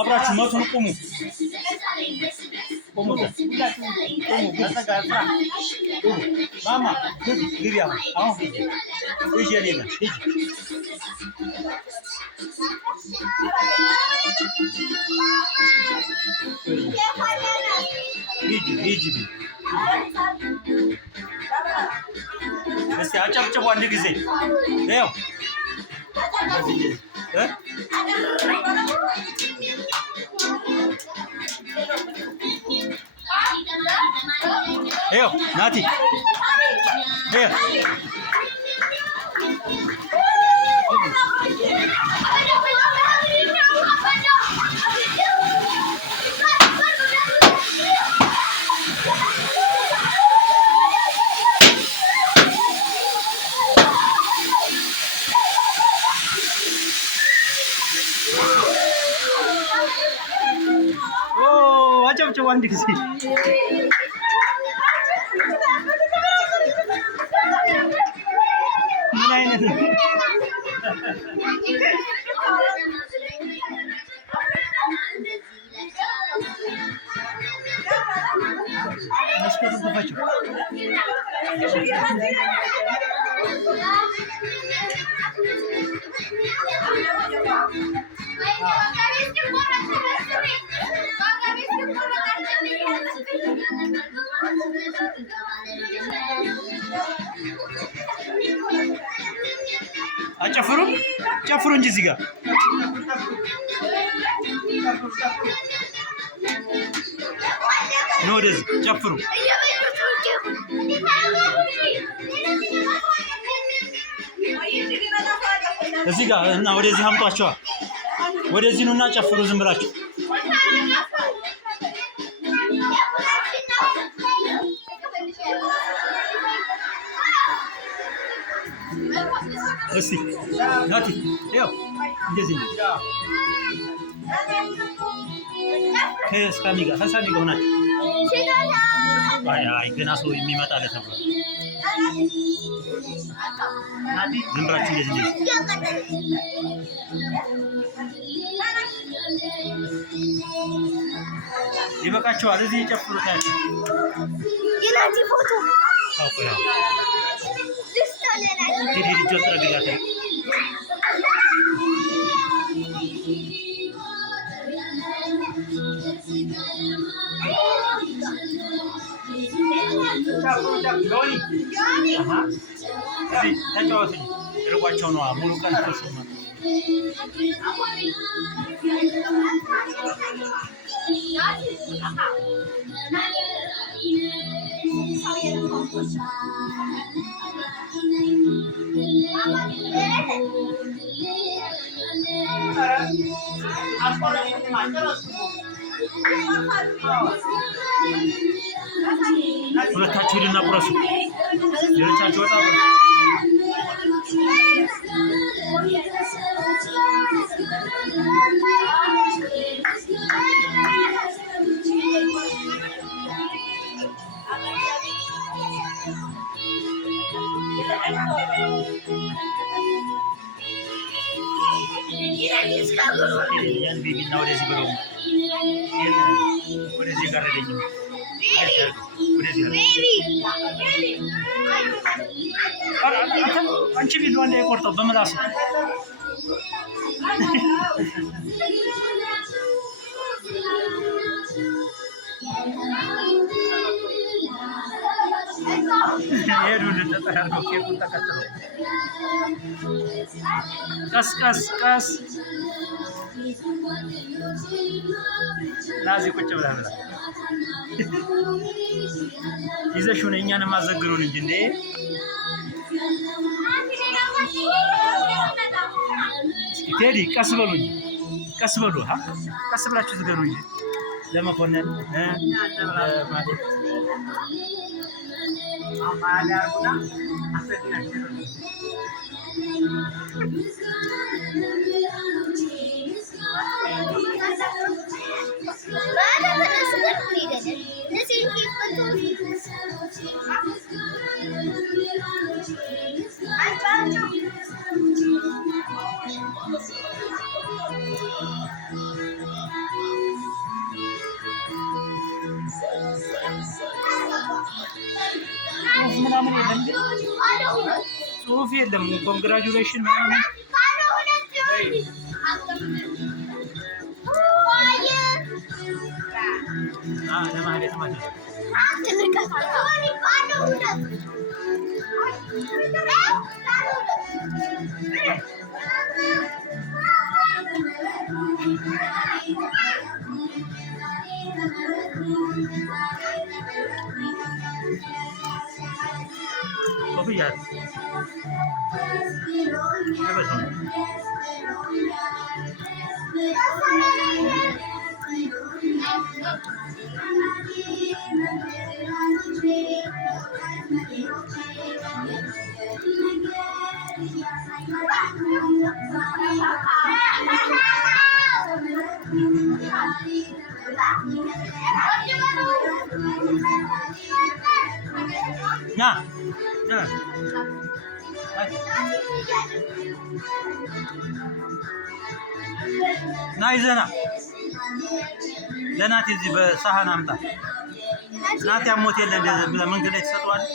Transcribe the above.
አብራችሁ መቱን ቁሙ ቁሙ ማማ ግቢ አሁን ሂጂ የሌለ ሂጂ እስኪ አጨብጭቡ አንድ ጊዜ ይኸው ይኸው ናቲ አጨብጭቡ አንድ ጊዜ ምን አይነት መስኮቱን ተፈችው አጨፍሩ ጨፍሩ እንጂ እዚህ ጋር ነው ወደዚህ ጨፍሩ እዚህ ጋር እና ወደዚህ አምጧቸዋ ወደዚህ ኑና ጨፍሩ ዝም ብላችሁ እስቲ ናቲ ይኸው እንደዚህ ነው ከሳሚ ጋር ሆናችሁ አይ ገና ሰው የሚመጣለት ነበር ናቲ ዝም ብላችሁ እንደዚህ ይበቃችኋል እዚህ ጨፍሩታል የናቲ ፎቶ አውቀው Didi jotra digate. Johnny. Aha. Jadi, tahu sini. Terus cono mulu kan semua. ሁለታችሁ ሂድና ቁረሱ። ሌሎቻችሁ ወጣ በሉ። Yan bibi na udah siguro. Udah siguro rin yun. Udah siguro. Anci video anda ekor to bamalas. Ya dulu tetap harus kita kacau. Kas. ናዚ ቁጭ ብላ ብላ ይዘሽ ነው እኛን ማዘግሩን እንጂ እንዴ ቴዲ ቀስ በሉኝ ቀስ በሉ ቀስ ብላችሁ ዝገሩ እንጂ ለመኮነን ማለት አማላውና አሰግናችሁ ጽሁፍ የለም። ኮንግራጁሌሽን ምናምን ለማለት ማለት ነው። ኮፍያ ና ይዘና ለናት እዚህ በሳህን አምጣ። ናት ያሞት የለ እንደዚህ ብለህ መንገድ ላይ ትሰጠዋለህ።